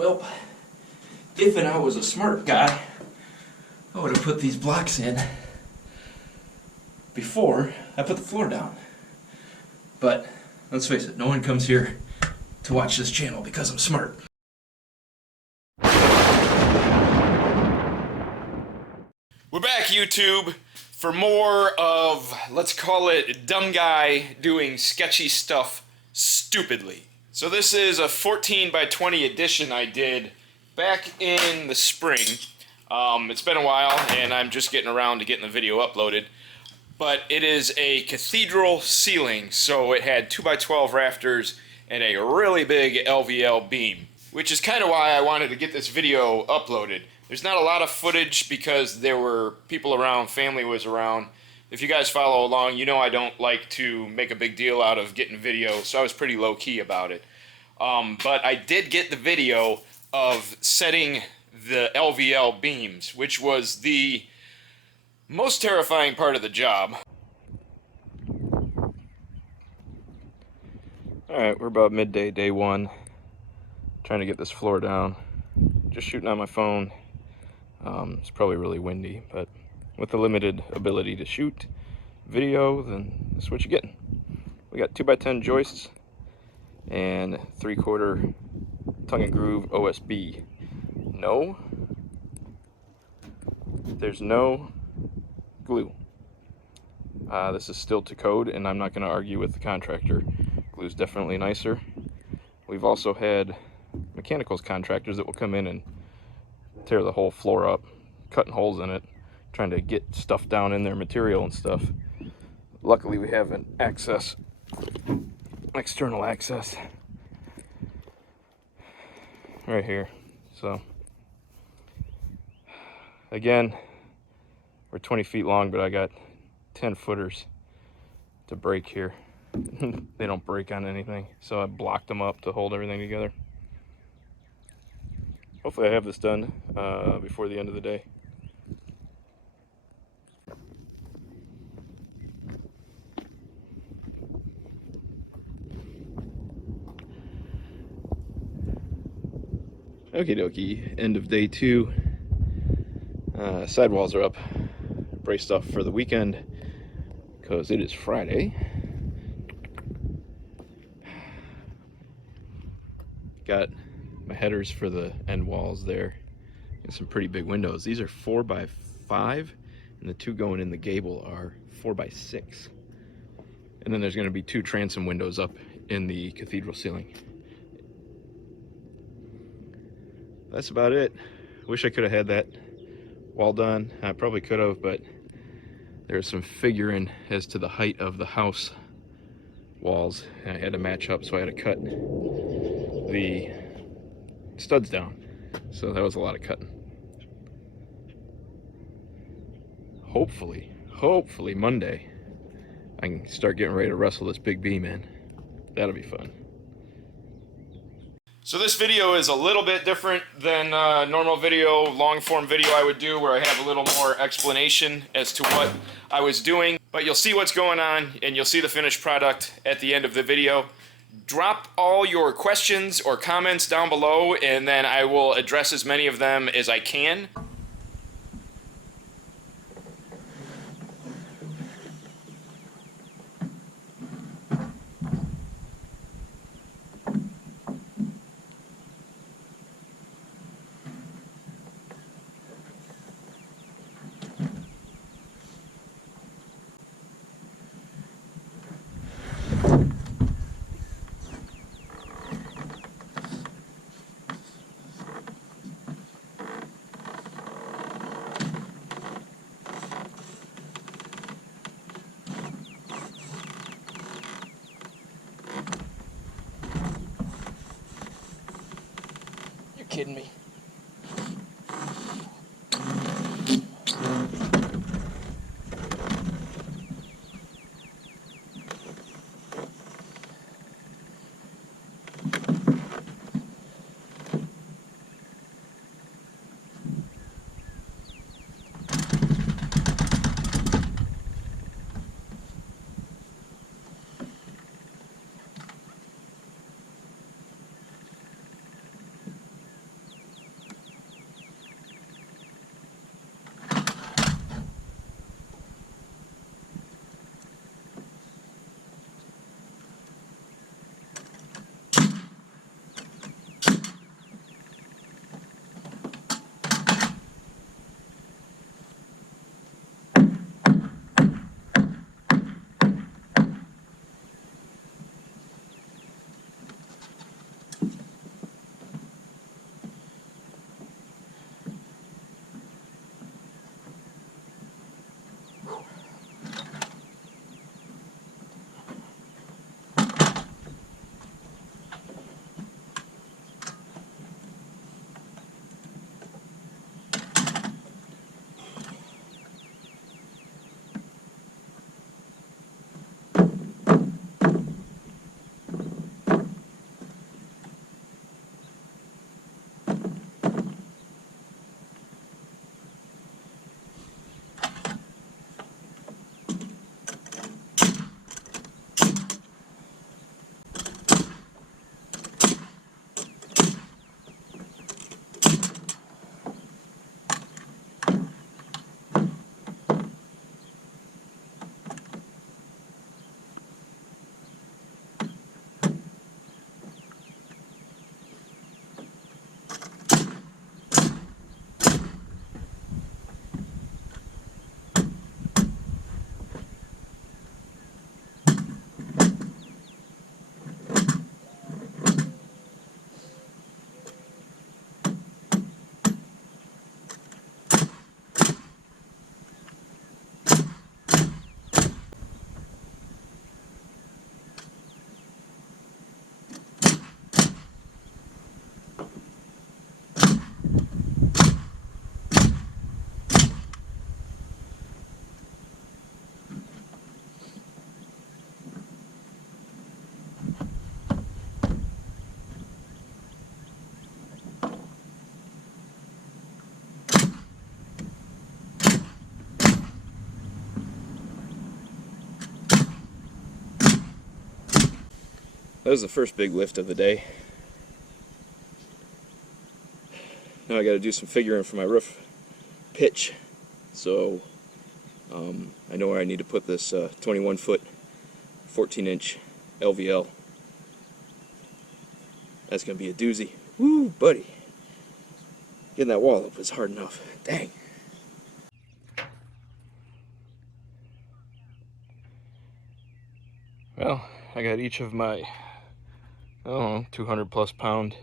Well, if and I was a smart guy, I would have put these blocks in before I put the floor down. But let's face it, no one comes here to watch this channel because I'm smart. We're back, YouTube, for more of, let's call it, dumb guy doing sketchy stuff stupidly. So this is a 14 by 20 edition I did back in the spring. It's been a while, and I'm just getting around to getting the video uploaded. But it is a cathedral ceiling, so it had 2 by 12 rafters and a really big LVL beam, which is kind of why I wanted to get this video uploaded. There's not a lot of footage because there were people around, family was around. If you guys follow along, you know I don't like to make a big deal out of getting video, so I was pretty low-key about it. But I did get the video of setting the LVL beams, which was the most terrifying part of the job. Alright, we're about midday, day one. Trying to get this floor down. Just shooting on my phone. It's probably really windy, but with the limited ability to shoot video, then that's what you're getting. We got 2 by 10 joists and 3/4 tongue and groove OSB. No, there's no glue. This is still to code, and I'm not going to argue with the contractor. Glue's definitely nicer. We've also had mechanicals contractors that will come in and tear the whole floor up, cutting holes in it, trying to get stuff down in their material and stuff. Luckily we have an access, external access right here. So again, we're 20 feet long, but I got 10 footers to break here. They don't break on anything, so I blocked them up to hold everything together. Hopefully I have this done before the end of the day. Okie dokie, end of day 2. Sidewalls are up, braced off for the weekend because it is Friday. Got my headers for the end walls there, and some pretty big windows. These are 4 by 5, and the 2 going in the gable are 4 by 6. And then there's going to be 2 transom windows up in the cathedral ceiling. That's about it. Wish I could have had that wall done. I probably could have, but there's some figuring as to the height of the house walls, and I had to match up, so I had to cut the studs down. So that was a lot of cutting. Hopefully Monday I can start getting ready to wrestle this big beam in. That'll be fun. So this video is a little bit different than normal video, long form video I would do, where I have a little more explanation as to what I was doing. But you'll see what's going on, and you'll see the finished product at the end of the video. Drop all your questions or comments down below, and then I will address as many of them as I can. Kidding me? That was the first big lift of the day. Now I got to do some figuring for my roof pitch. So I know where I need to put this 21 foot 14-inch LVL. That's going to be a doozy. Woo, buddy. Getting that wall up is hard enough. Dang. Well, I got each of my, I don't know, 200 plus pound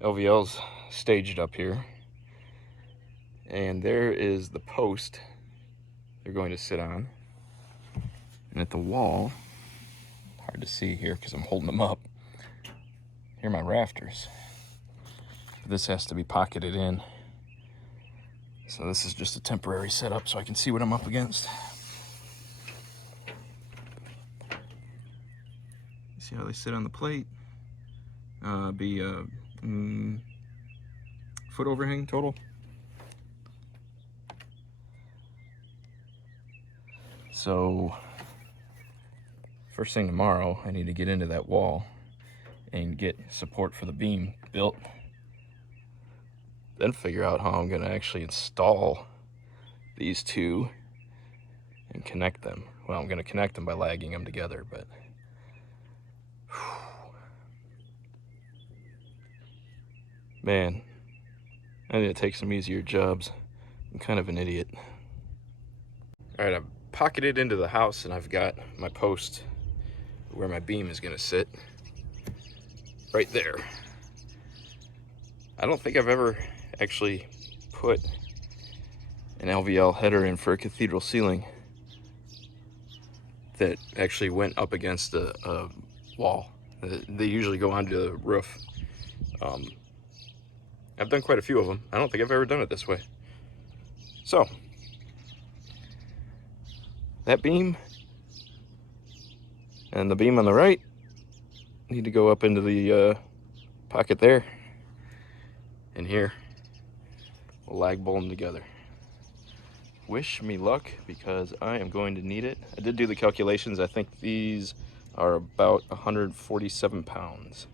LVLs staged up here. And there is the post they're going to sit on. And at the wall, hard to see here because I'm holding them up, here are my rafters. This has to be pocketed in. So this is just a temporary setup so I can see what I'm up against. See how they sit on the plate? Be a foot overhang total. So first thing tomorrow, I need to get into that wall and get support for the beam built. Then figure out how I'm going to actually install these two and connect them. Well, I'm going to connect them by lagging them together, but man, I need to take some easier jobs. I'm kind of an idiot. Alright, I've pocketed into the house and I've got my post where my beam is going to sit. Right there. I don't think I've ever actually put an LVL header in for a cathedral ceiling that actually went up against a wall. They usually go onto the roof. I've done quite a few of them. I don't think I've ever done it this way. So, that beam and the beam on the right need to go up into the pocket there. And here, we'll lag bolt them together. Wish me luck, because I am going to need it. I did do the calculations. I think these are about 147 pounds.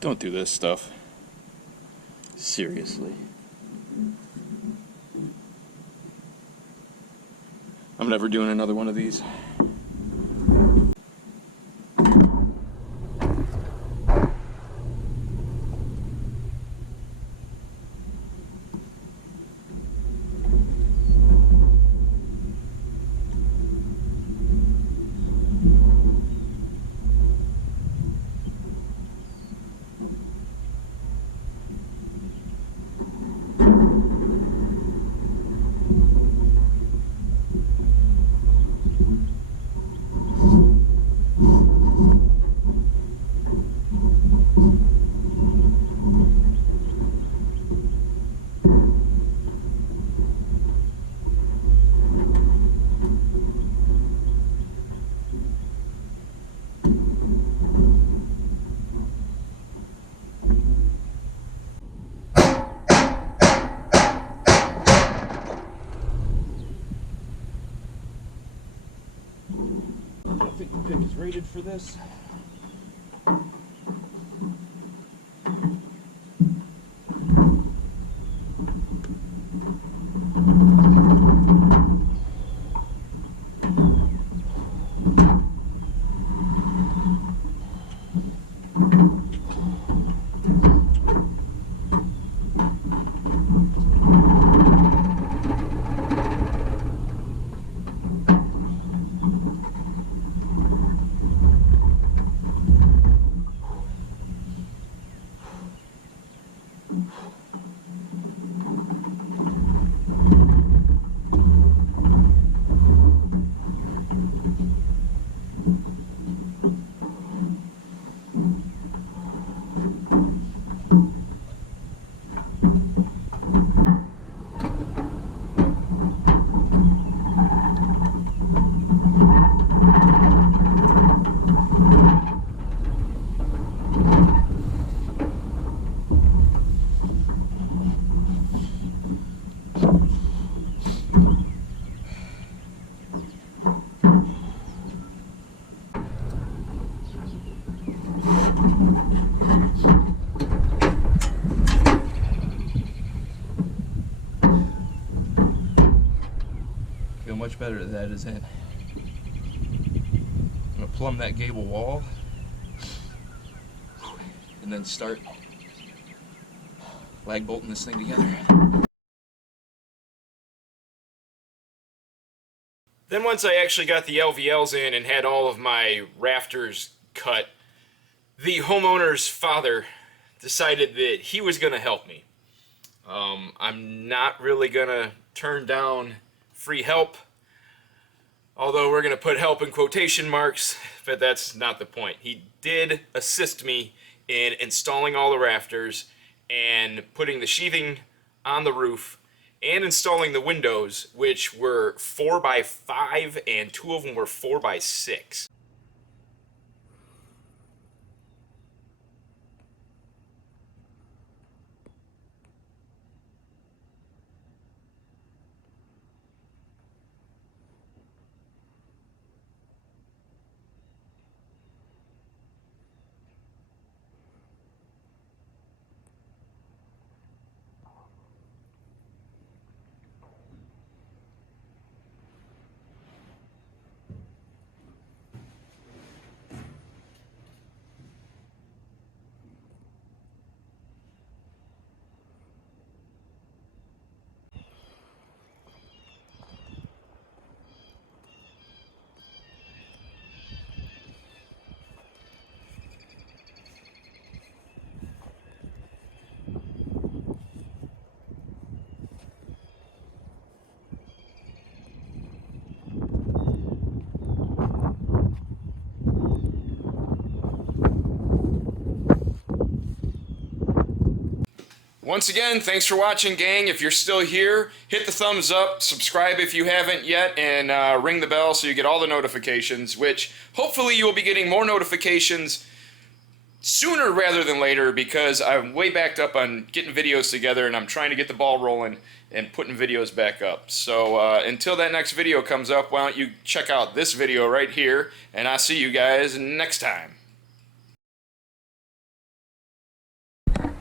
Don't do this stuff. Seriously. I'm never doing another one of these. rated for this. Feel much better that is in. I'm gonna plumb that gable wall and then start lag bolting this thing together. Then once I actually got the LVLs in and had all of my rafters cut, the homeowner's father decided that he was going to help me. I'm not really going to turn down free help, although we're going to put help in quotation marks, but that's not the point. He did assist me in installing all the rafters and putting the sheathing on the roof and installing the windows, which were 4x5 and 2 of them were 4x6. Once again, thanks for watching, gang. If you're still here, hit the thumbs up, subscribe if you haven't yet, and ring the bell so you get all the notifications, which hopefully you will be getting more notifications sooner rather than later, because I'm way backed up on getting videos together and I'm trying to get the ball rolling and putting videos back up. So until that next video comes up, why don't you check out this video right here, and I'll see you guys next time.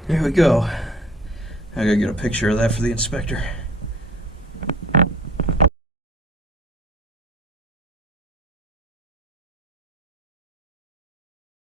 There we go. I gotta get a picture of that for the inspector.